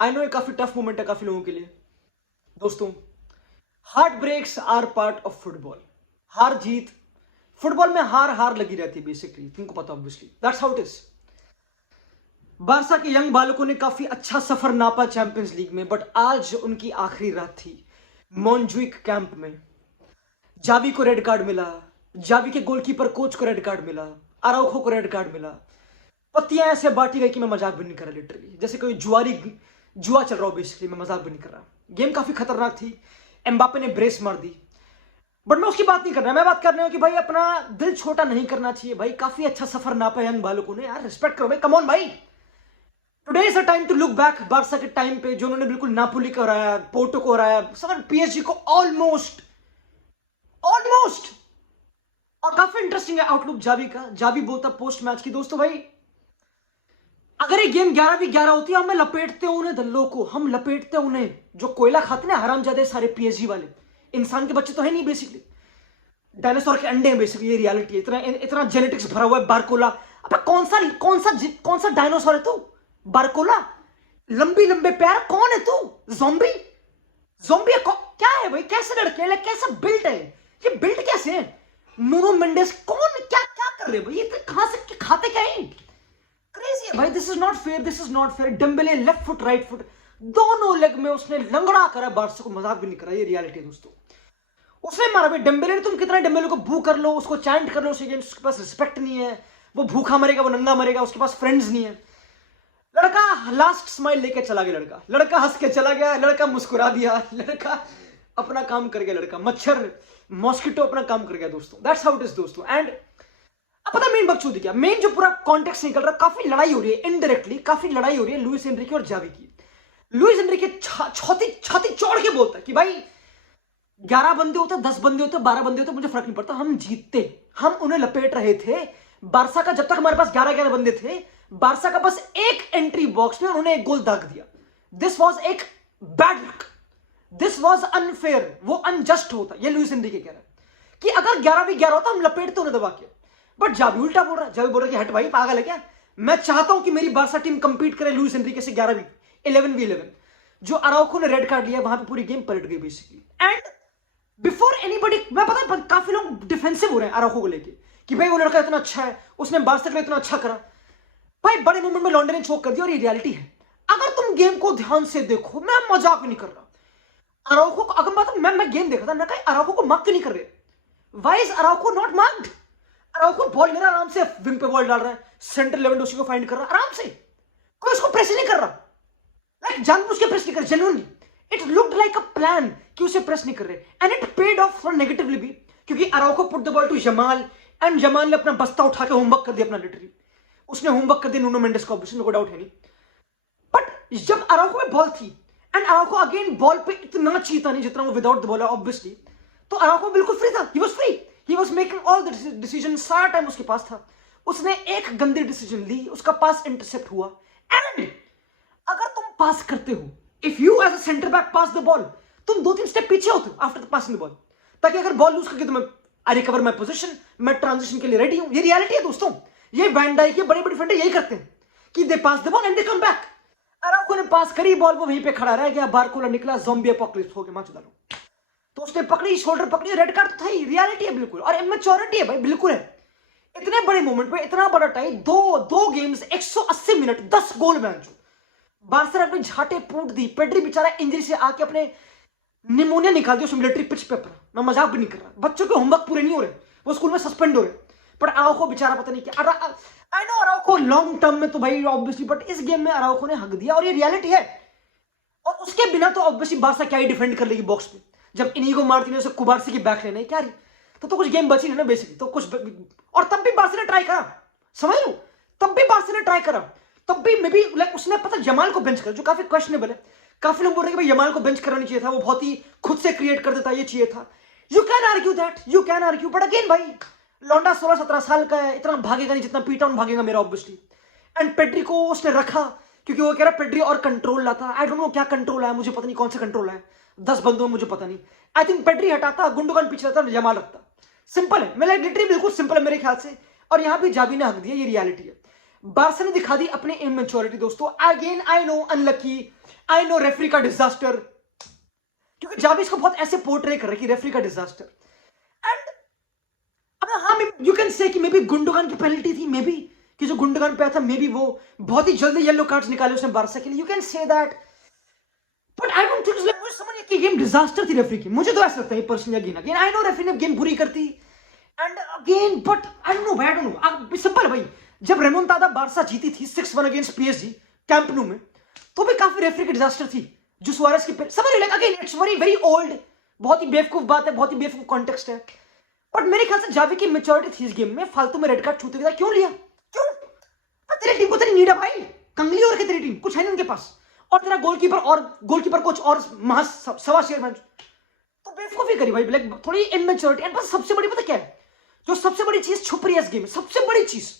I know ये काफी tough moment है काफी लोगों के लिए। दोस्तों, heart breaks are part of football. हार जीत, फुटबॉल में हार हार लगी रहती है बेसिकली, तुमको पता obviously, that's how it is. Barça के यंग बालकों ने काफी अच्छा सफर नापा चैंपियंस लीग में, बट आज उनकी आखिरी रात थी मोंजुइक कैंप में। जावी को रेड कार्ड मिला, जावी के गोलकीपर कोच को रेड कार्ड मिला, अराउखो को रेड कार्ड मिला। पत्तियां ऐसे बांटी गई कि मैं मजाक भी नहीं कर रहा, लिटरली जैसे कोई जुआ चल रहा हो बेसिकली, मैं मजाक भी नहीं कर रहा। गेम काफी खतरनाक थी, एम्बापे ने ब्रेस मार दी, बट मैं उसकी बात नहीं कर रहा। मैं बात कर रहा हूं कि भाई अपना दिल छोटा नहीं करना चाहिए भाई। काफी अच्छा सफर नापा यंग बालकों ने, यार रिस्पेक्ट करो भाई, कम ऑन भाई। Today is a time to look back. Barca के टाइम पे जो उन्होंने बिल्कुल नापोली को हराया, पोर्टो को हराया, समझ पीएसजी को ऑलमोस्ट ऑलमोस्ट। और काफी इंटरेस्टिंग है आउटलुक जावी का। जावी बोलता पोस्ट मैच की, दोस्तों भाई अगर ये गेम 11v11 होती है, हमें लपेटते उन्हें दल्लों को, हम लपेटते उन्हें जो कोयला खाते ना हरामजादे सारे पीएसजी वाले। इंसान के बच्चे तो है नहीं बेसिकली, डायनासोर के अंडे हैं बेसिकली, ये रियलिटी है। इतना इतना जेनेटिक्स भरा हुआ है बारकोला। अबे कौन सा डायनासोर है तू? बारकोला, लंबी लंबे पैर, कौन है तू? ज़ॉम्बी ज़ॉम्बी क्या है भाई? कैसे लड़के हैं, कैसा बिल्ड है ये? बिल्ड कैसे है? नूनो मेंडेस कौन, क्या क्या कर रहे भाई? ये कहां से खाते क्या है? क्रेजी है भाई, this is not fair, this is not fair. Dembélé left foot right foot दोनों लेग में उसने लंगड़ा करा, बारसा को मजाक भी नहीं करा, ये रियलिटी है दोस्तों। उसने मारा भाई डेम्बेले ने। तुम कितना डेम्बेले को बू कर लो, उसको चैंट कर लो, उसके पास रिस्पेक्ट नहीं है, वो भूखा मरेगा, वो नंगा मरेगा, उसके पास फ्रेंड्स नहीं है। लड़का लास्ट स्माइल लेके चला गया, लड़का हंस के चला गया, लड़का मुस्कुरा दिया, लड़का अपना काम कर गया, लड़का मच्छर मॉस्किटो अपना काम कर गया दोस्तों। दैट्स हाउ इट इज दोस्तों। एंड अब पता मेन बकचोदी क्या, मेन जो पूरा कॉन्टेक्स्ट निकल रहा है, काफी लड़ाई हो रही है इनडायरेक्टली, काफी लड़ाई हो रही है लुइस एनरिके और जावी की। लुइस एनरिके छाती चौड़ के बोलता है कि भाई 11 बंदे होते, 10 बंदे होते, 12 बंदे होते, मुझे फर्क नहीं पड़ता, हम जीतते। हम उन्हें लपेट रहे थे। बारसा का जब तक हमारे पास 11 बंदे थे, बारसा का बस एक एंट्री बॉक्स में उन्होंने एक गोल दाग दिया। दिस वॉज एक bad luck, this was unfair, वो अनजस्ट होता। ये लुइस एनरिके कह रहा है कि अगर 11v11 होता हम लपेटते उन्हें दबा के। बट जावी उल्टा बोल रहा है, जावी बोल रहा है कि हट भाई पागल है क्या? मैं चाहता हूं कि मेरी बारसा टीम कंपीट करे लुइस एनरिके से 11v11। जो अराउखो ने रेड कार्ड लिया, वहां पे पूरी गेम पलट गई बेसिकली। एंड बिफोर एनीबडी, मैं पता है काफी लोग डिफेंसिव हो रहे हैं अराउखो को लेके कि भाई वो लड़का इतना अच्छा है, उसने बारसा के लिए इतना अच्छा करा। भाई बड़े मोमेंट में लॉन्डे ने चोक कर दिया, और ये रियलिटी है। अगर तुम गेम को ध्यान से देखो, मैं मजाक नहीं कर रहा, अराउखो को अगर बात मैं गेम देखा था, मैं कहा अराउखो को मार्क क्यों नहीं कर रहे? Why is Araujo not marked? Araujo ball ले रहा, आराम से विंग पे बॉल डाल रहा है, सेंटर लेवेंडोस्की को फाइंड कर रहा है आराम से, कोई उसको प्रेस नहीं कर रहा। लाइक जानबूझ के प्रेस नहीं कर रहे, genuinely it looked like a plan कि उसे प्रेस नहीं कर रहे। And it paid off for negatively भी, क्योंकि Araujo put the ball to Yamal, and Yamal ने अपना बस्ता उठा के होमवर्क कर दिया अपना, लिटरली उसने होमवर्क कर दिया नूनो मेंडेस को, ऑब्वियसली कोई डाउट है नहीं। बट जब अराउखो में बॉल थी, एंड अराउखो अगेन बॉल पे इतना चीता नहीं जितना वो विदाउट द बॉल है ऑब्वियसली, तो अराउखो बिल्कुल फ्री था, he was free, he was making all the decision, सारा टाइम उसके पास था। उसने एक गंदी डिसीजन ली, उसका पास इंटरसेप्ट हुआ। एंड अगर तुम पास करते हो, if you as a centre back pass the ball, तुम 2-3 स्टेप पीछे होते हो आफ्टर पासिंग द बॉल, ताकि अगर बॉल लूज करके तो मैं आई रिकवर माय पोजीशन, मैं ट्रांजिशन के लिए रेडी हूं। ये रियलिटी है दोस्तों, ये वैन डाइक के बड़े बड़े डिफेंडर यही करते हैं कि they pass the ball and they come back. Araujo ने पास करी, बॉल वो वहीं पे खड़ा रह गया, बारकोला निकला, ज़ॉम्बी एपोकलिप्स हो गया, मां चुदा लो। तो उसने पकड़ी, शोल्डर पकड़ी, रेड कार्ड तो था ही, रियलिटी है बिल्कुल, और इमेच्योरिटी है भाई, बिल्कुल है। इतने बड़े मोमेंट पे इतना बड़ा टाइम, दो गेम्स 180 मिनट 10 गोल मैच, बारसा ने अपनी झाटे पूट दी। पेड्री बेचारा इंजरी से आके अपने निमोनिया निकाल दिया उस मिलिट्री पिच पे पर। मैं मजाक भी नहीं कर रहा, बच्चों के होमवर्क पूरे नहीं हो रहे, वो स्कूल में सस्पेंड हो रहे, पर अराउखो बेचारा पता नहीं क्या। I know Araujo long term में तो भाई ऑब्वियसली, बट इस गेम में अराउखो ने हक दिया, और ये रियलिटी है। और उसके बिना तो ऑब्वियसली बारसा क्या ही डिफेंड कर लेगी बॉक्स पे, जब इनिगो मार्टिनेज से कुबार्सी की बैक लेना है क्या रही, तो कुछ गेम बची नहीं ना बेसिकली, तो कुछ। और तब भी बारसा ने ट्राई करा, समझ लो, तब भी बारसा ने ट्राई करा, तब भी मे बी लाइक उसने पता जमाल को बेंच कर, जो काफी क्वेश्चनेबल है। काफी लोग बोल रहे हैं कि भाई जमाल को बेंच करना नहीं चाहिए था, वो बहुत ही खुद से क्रिएट कर देता, ये चाहिए था। You can argue that, you can argue, but again भाई लौंडा 16-17 साल का है, इतना भागेगा नहीं जितना पीटन भागेगा मेरा ऑब्वियसली। एंड पेड्री को उसने रखा क्योंकि वो कह रहा पेड्री और कंट्रोल लाता। आई डोंट नो क्या कंट्रोल है, मुझे पता नहीं कौन सा कंट्रोल है, 10 बंदों में मुझे पता नहीं। आई थिंक पेड्री हटाता, गुंडोगन पीछे रहता, जमाल रखता। सिंपल है, मैं लिटरली बिल्कुल सिंपल है मेरे ख्याल से। और यहां भी जावी ने हक दिया, ये रियलिटी है। बारसा ने दिखा दी अपने इमेच्योरिटी दोस्तों। Again I know unlucky, I know referee का डिजास्टर, क्योंकि जावी इसको बहुत ऐसे पोर्ट्रे कर रहा है कि रेफरी का डिजास्टर। एंड अब हाँ, यू कैन से कि मे बी गुंडोगान की पेनल्टी थी, मे बी कि जो गुंडोगान पे आया था, मे बी वो बहुत ही जल्दी येलो कार्ड्स निकाले उसने बारसा के लिए, you can say that, but I don't think, मुझे समझ नहीं कि गेम डिजास्टर थी रेफरी की, मुझे तो ऐसा लगता है personally. Again I know referee ने गेम बुरी करती, and again but I don't know, I don't know. अब सिंपल है भाई, जब रेमोंटाडा बारसा जीती थी 6-1 अगेंस्ट पीएसजी कैंप न्यू में, तो भी काफी रेफरी की डिजास्टर थी, जो सुआरेस की समझ रहे, अगेन इट्स वेरी ओल्ड, बहुत ही बेवकूफ बात है, बहुत ही बेवकूफ कॉन्टेक्स्ट है, बट मेरे ख्याल से जावी की मैच्योरिटी थी इस गेम में, फालतू में रेड कार्ड छूते गया, क्यों लिया, क्यों? तेरी टीम को तेरी नीड है भाई, कंगली और तेरी टीम कुछ है नहीं उनके पास, और तेरा गोलकीपर कोच और सवा शेयरमैन, तो बेवकूफी करी भाई, ब्लैक थोड़ी इमेच्योरिटी। एंड बस सबसे बड़ी पता क्या है, जो सबसे बड़ी चीज छुप रही है इस गेम में, सबसे बड़ी चीज,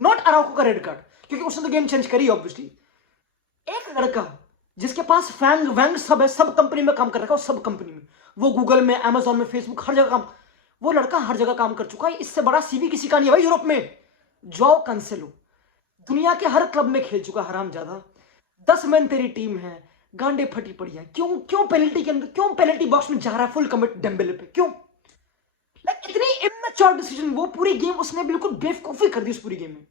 नॉट अराउको का रेड कार्ड, क्योंकि उसने तो गेम चेंज करी ऑब्वियसली। एक लड़का जिसके पास फैंग वैंग सब है, सब कंपनी में काम कर रखा है, सब कंपनी में, वो गूगल में, अमेजॉन में, फेसबुक, हर जगह काम, वो लड़का हर जगह काम कर चुका है, इससे बड़ा सीवी किसी का नहीं है भाई यूरोप में। जोआओ कैंसेलो दुनिया के हर क्लब में खेल चुका, हरामजादा, 10 मैन तेरी टीम है, गांडे फटी पड़ी है, क्यों पेनल्टी के अंदर, क्यों पेनल्टी बॉक्स में जा रहा है फुल कमिट डेम्बेले पे, क्यों? लाइक इतनी इमेच्योर डिसीजन, वो पूरी गेम उसने बिल्कुल बेवकूफी कर दी उस पूरी गेम में।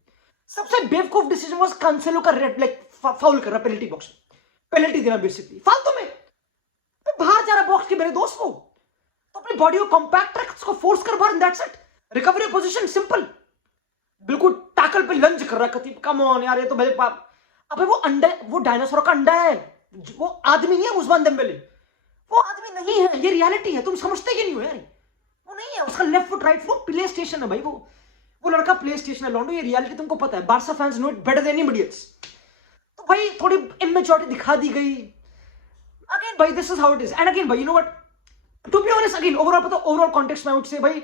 सबसे बेवकूफ डिसीजन वाज कैंसेलो का रेड, लाइक फाउल कर रहा पेनल्टी बॉक्स में, पेनल्टी देना बेसिकली फालतू में, तो बाहर जा रहा बॉक्स के मेरे दोस्त, वो तो अपनी बॉडी को कॉम्पैक्ट रख, उसको फोर्स कर बाहर, that's it, recovery position simple, बिल्कुल टैकल पे लंज कर रहा है कतीब, कम ऑन यार, ये तो मेरे पाप, अबे वो अंडा, वो डायनासोर का अंडा है, वो आदमी नहीं है उस्मान डेम्बेले, वो आदमी नहीं है, ये रियलिटी है, तुम समझते क्यों नहीं हो यार, वो नहीं है, उसका left foot right foot play station है भाई, वो लड़का प्ले स्टेशन है लॉन्डो, ये रियलिटी तुमको पता है, Barca fans know it better than anybody else. तो भाई थोड़ी इमेच्योरिटी दिखा दी गई, अगेन भाई this is how it is. And again भाई you know what, to be honest, again overall पता, ओवरऑल कॉन्टेक्स्ट में आई वुड से भाई,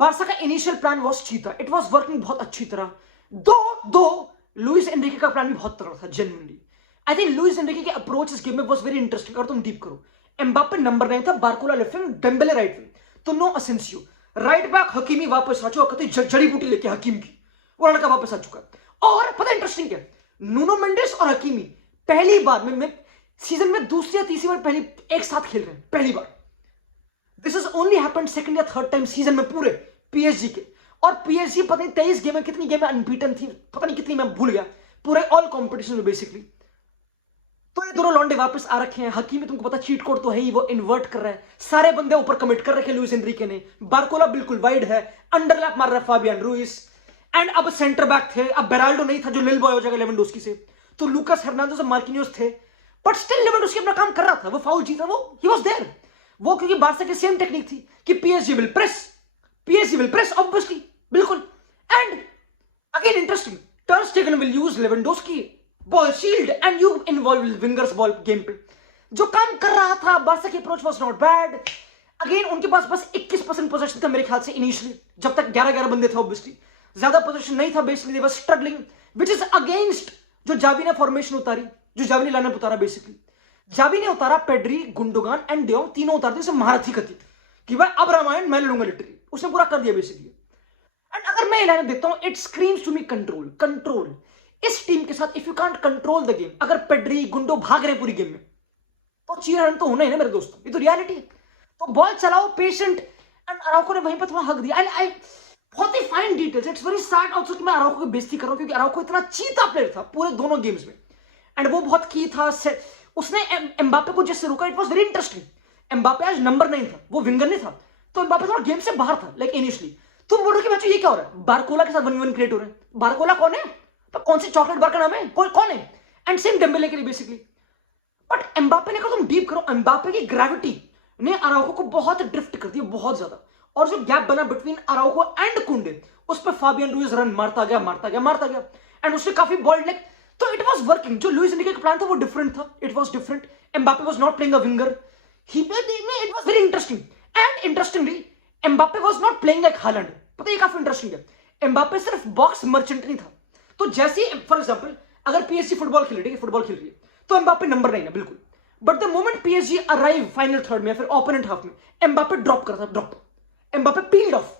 बारसा का initial plan was cheetah, it was working बहुत अच्छी तरह, दो लुइस एनरिके का प्लान भी बहुत तगड़ा था genuinely. I think Luis Enrique के अप्रोच इस गेम में वाज वेरी इंटरेस्टिंग, और तुम डीप करो, एम्बाप्पे नंबर 9 था, Barcola left wing, Dembele right wing, तो no Asensio, right back Hakimi वापस आ चुका, जड़ी बूटी लेके हकीम की, वो लड़का वापस आ चुका। और पता इंटरेस्टिंग क्या, नूनो मेंडेस और हकीमी पहली बार में सीजन में दूसरी या तीसरी बार पहली एक साथ खेल रहे हैं, पहली बार, this is only happened second या थर्ड टाइम सीजन में पूरे पीएसजी के, और पीएसजी पता नहीं 23 गेम में कितनी गेम में अनबीटन थी, पता नहीं कितनी, मैं भूल गया, पूरे ऑल कॉम्पिटिशन में बेसिकली। तो ये दोनों लॉन्डे वापस आ रखे हैं, हकीमी तुमको पता चीट कोड तो है ही, वो इन्वर्ट कर रहा है, सारे बंदे ऊपर कमिट कर रखे लुइस एनरिके ने, बारकोला बिल्कुल वाइड है, अंडरलैप मार रहा है फाबियन रूइस, एंड अब सेंटर बैक थे, अब बेराल्डो नहीं था जो लिल बॉय हो जाएगा लेवेंडोस्की से, तो लूकास हर्नांडेज और मार्किनियोस थे, बट स्टिल लेवेंडोस्की अपना काम कर रहा था, वो फाउल जीता, वो ही वाज देयर, वो क्योंकि बारसा की सेम टेक्निक थी कि पीएसजी विल प्रेस ऑब्वियसली, बिल्कुल। एंड अगेन इंटरेस्टिंग, टर स्टेगन will use Lewandowski ball shield and you involve wingers ball game पे, जो काम कर रहा था, बारसा की approach was not bad. Again उनके पास बस 21% पोजीशन था मेरे ख्याल से इनिशियली, जब तक 11-11 बंदे थे ऑब्वियसली, ज्यादा पोजीशन नहीं था, basically they were struggling, which is against जो जावी ने फॉर्मेशन उतारी, जो जावी ने लाइनअप उतारा, बेसिकली जावी ने उतारा पेड्री, गुंडोगान एंड डियोंग, तीनों उतार दिए, महारथी कथित कि भाई अब रामायण मैं लूंगा लिटरली, उसने पूरा कर दिया बेसिकली। एंड अगर मैं लाइनअप देखता हूं, it screams to me control इस टीम के साथ, if you can't control the game, अगर पेड्री गुंडो भाग रहे पूरी गेम में, तो चीयर रन तो होना ही ना मेरे दोस्तों, ये तो रियलिटी है, तो बॉल चलाओ पेशेंट, एंड अराउको ने वहीं पर थोड़ा हक दिया, एंड आई बहुत ही fine details, it's very sad also कि मैं अराउको की बेइज्जती कर रहा हूं, क्योंकि अराउको इतना चीता प्लेयर था पूरे दोनों गेम्स में, एंड वो बहुत की था, उसने एम्बापे को जैसे रोका, it was very interesting. Mbappe आज नंबर 9 था, वो विंगर नहीं था, तो एम्बापे थोड़ा गेम से बाहर था, लाइक इनिशियली। तुम बोलो कि बच्चों ये क्या हो रहा है, बारकोला के साथ 1v1 क्रिएट हो रहे हैं, बारकोला कौन है, तो कौन सी चॉकलेट बार का नाम है, कौन है, एंड सेम डेम्बेले के लिए बेसिकली। बट एम्बापे ने कहा तुम डीप करो, एम्बापे की ग्रेविटी ने अराउको को बहुत ड्रिफ्ट कर दिया, बहुत ज्यादा, और जो गैप बना बिटवीन अराउको एंड कुंडे, उस पर फाबियन लुइस रन मारता गया, एंड उसने काफी बॉल्ड, लाइक, तो इट वाज वर्किंग। जो लुइस एनरिके का प्लान था वो डिफरेंट था, it was different, Mbappe was not playing a winger, it was very interesting. And interestingly Mbappe was not playing like Holland, पता है ये काफी इंटरेस्टिंग है, एम्बापे सिर्फ बॉक्स मर्चेंट नहीं था, तो जैसे फॉर एग्जांपल अगर पीएसजी फुटबॉल खेल रही है, तो एम्बापे नंबर 9 है बिल्कुल, but the moment PSG arrive final third में या फिर ओपोनेंट हाफ में, एम्बापे ड्रॉप करता, एम्बापे पील्ड ऑफ,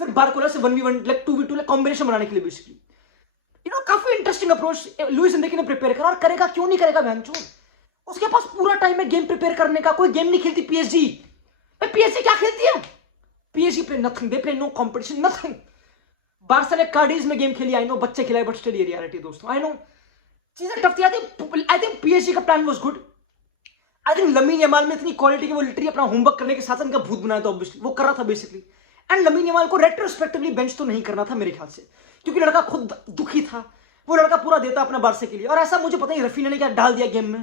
फिर बारकोला से 1v1 like 2v2 like combination बनाने के लिए basically, you know interesting approach Luis Enrique ने प्रिपेयर करा, और करेगा क्यों नहीं करेगा बहन चोद, उसके पास पूरा टाइम है गेम प्रिपेयर करने का। कोई गेम नहीं खेलती पीएसजी, पीएसजी क्या खेलती है? PSG play nothing, they play no competition, nothing. Barca ने कार्डिज में गेम खेली, आई नो बच्चे खिलाए, बट स्टिल ये रियलिटी दोस्तों, आई नो चीजें टफ थी। आई थिंक पीएसजी का plan was good. I think lamin Yamal में इतनी क्वालिटी की वो लिटरली अपना होमवर्क करने के साथ उनका भूत बनाया था, ऑब्वियसली वो कर रहा था बेसिकली। एंड लमीन यमाल को रेट्रोस्पेक्टिवली बेंच तो नहीं करना था मेरे ख्याल से, क्योंकि लड़का खुद दुखी था, वो लड़का पूरा देता अपना बार्सा के लिए। और ऐसा मुझे पता नहीं रफीना ने क्या डाल दिया गेम में,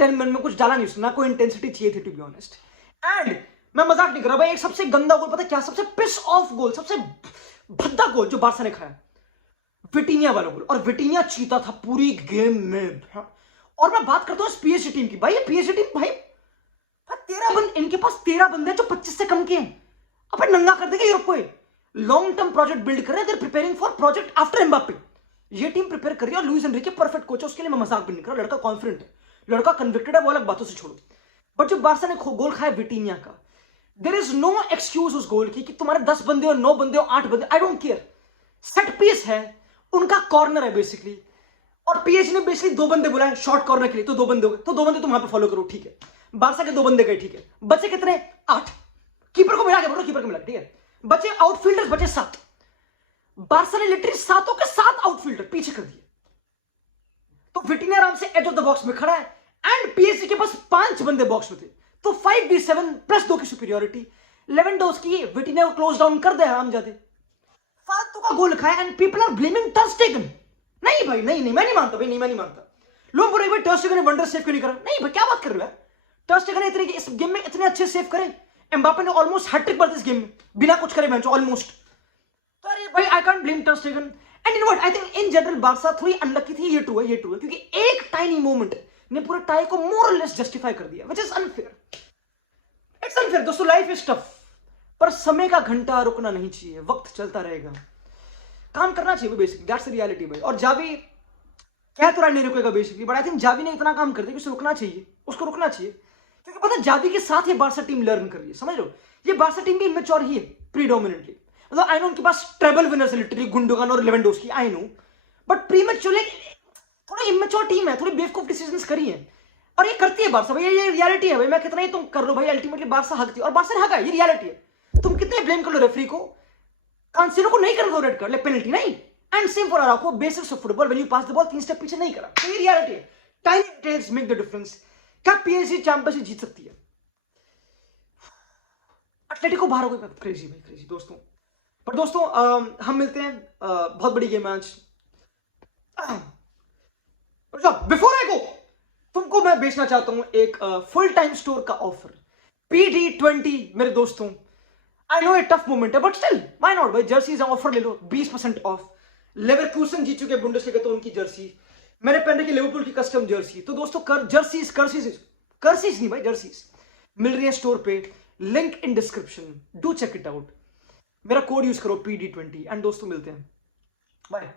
10 मिनट में कुछ डाला नहीं उसने, ना कोई इंटेंसिटी चाहिए थी टू बी ऑनेस्ट। एंड मैं मजाक नहीं कर रहा भाई, एक सबसे गंदा गोल पता क्या, सबसे पिस ऑफ गोल, सबसे भद्दा गोल जो बार्सा ने खाया, विटीनिया वाला गोल। और विटीनिया चीता था पूरी गेम में। और मैं बात करता हूँ पीएसजी टीम की, भाई ये पीएसजी टीम भाई 13 बंदे, इनके पास 13 बंदे हैं जो 25 से कम के हैं। अब नंगा कर देंगे यूरोप को, लॉन्ग टर्म प्रोजेक्ट बिल्ड कर रहे हैं, they are preparing for project after Mbappe. ये टीम प्रिपेयर कर रही है, और लुइस एनरिके परफेक्ट कोच है, उसके लिए मैं मजाक भी नहीं कर रहा। लड़का कॉन्फिडेंट है, लड़का कन्विक्टेड है, वो अलग बातों से छोड़ो। बट जो बार्सा ने गोल खाया विटीनिया का, देयर इज नो एक्सक्यूज उस गोल की कि तुम्हारे 10 बंदे हो, 9 बंदे हो, 8 बंदे, I don't care. Set piece है, उनका कॉर्नर है बेसिकली, और पीएसजी ने बेसिकली 2 बंदे बुलाए शॉर्ट कॉर्नर के लिए, तो 2 बंदे हो गए, तो 2 बंदे तुम वहां पे फॉलो करो, ठीक है। बार्सा के 2 बंदे गए, ठीक है। बचे कितने? 8। कीपर को मिला के बोलो, कीपर को मिला, ठीक है। बचे आउटफील्डर्स, बचे 7। बार्सा ने लिटरली 7 के 7 आउटफील्डर पीछे कर दिए, तो विटीनिया आराम से एज ऑफ द बॉक्स में खड़ा है, एंड पीएसजी के पास 5 बंदे बॉक्स में थे, तो 5v7 प्लस 2 की सुपीरियोरिटी। लेवेंडोव्स्की विटीनिया को क्लोज डाउन कर दे आराम जाते, फालतू का गोल खाया, एंड पीपल आर ब्लेमिंग टर स्टेगन। नहीं भाई, नहीं मैं नहीं मानता भाई, नहीं मैं नहीं मानता। लोग बोल रहे भाई टर स्टेगन ने वंडर सेव क्यों नहीं करा? नहीं भाई, क्या बात कर रहे हो यार, टर स्टेगन ने इतने इस गेम में इतने अच्छे सेव करे, एम्बापे ने ऑलमोस्ट हैट्रिक मार दी इस गेम में बिना कुछ करे बेंच ऑलमोस्ट। तो अरे भाई आई कांट ब्लेम टर स्टेगन। And in what I think in general Barca थोड़ी अनलकी थी, ये ट्रू है क्योंकि एक टाइनी मोमेंट ने पूरे टाई को मोर और लेस जस्टिफाई कर दिया, which is unfair. It's unfair दोस्तों, लाइफ इज टफ, पर समय का घंटा रुकना नहीं चाहिए, वक्त चलता रहेगा, काम करना चाहिए बेसिकली, दैट्स द रियलिटी भाई। और जावी कह तो रहा नहीं रुकेगा basically, but I think Xavi ने इतना काम कर दिया कि उसे रुकना चाहिए, उसको रुकना चाहिए, क्योंकि पता है जावी के साथ ये बार्सा टीम लर्न कर रही है, समझ लो। ये बार्सा टीम भी इमेच्योर ही है प्रीडोमिनेंटली, मतलब आई नो उनके पास ट्रेबल विनर्स है लिटरली, गुंडोगन और Lewandowski, I know, but premature थोड़ी इमेच्योर टीम है, थोड़ी बेवकूफ डिसीजंस करी है, और ये करती है बार्सा भाई, ये रियलिटी है भाई। मैं कितना ही तुम कर लो भाई, अल्टीमेटली बार्सा हकती है, और बार्सा ने हका है, ये रियलिटी है। तुम कितने ब्लेम कर लो रेफरी को, कांसेलो को नहीं कर दो रेड कार्ड, पेनल्टी नहीं, and same for Araujo, basics of football, when you pass the ball 3 step पीछे नहीं करा, तो ये रियलिटी है। Tiny details make the difference. क्या पीएसजी चैंपियनशिप जीत सकती है? एटलेटिको बाहर हो गई, क्रेजी भाई, क्रेजी दोस्तों। पर दोस्तों हम मिलते हैं, बहुत बड़ी गेम है आज। बिफोर आई गो, तुमको मैं बेचना चाहता हूं एक फुल टाइम स्टोर का ऑफर, PD20 मेरे दोस्तों। I know A tough moment है, बट स्टिल व्हाई नॉट भाई, जर्सीज ऑफर ले लो 20% ऑफ। लेवरकूसन जीत चुके बुंडेसलीगा, तो उनकी जर्सी मैंने पहन रखी, लिवरपूल की कस्टम जर्सी। तो दोस्तों जर्सीज नहीं भाई, जर्सीज मिल रही है स्टोर पे, link in description, do check it out. मेरा कोड यूज करो PD20, एंड दोस्तों मिलते हैं, बाय।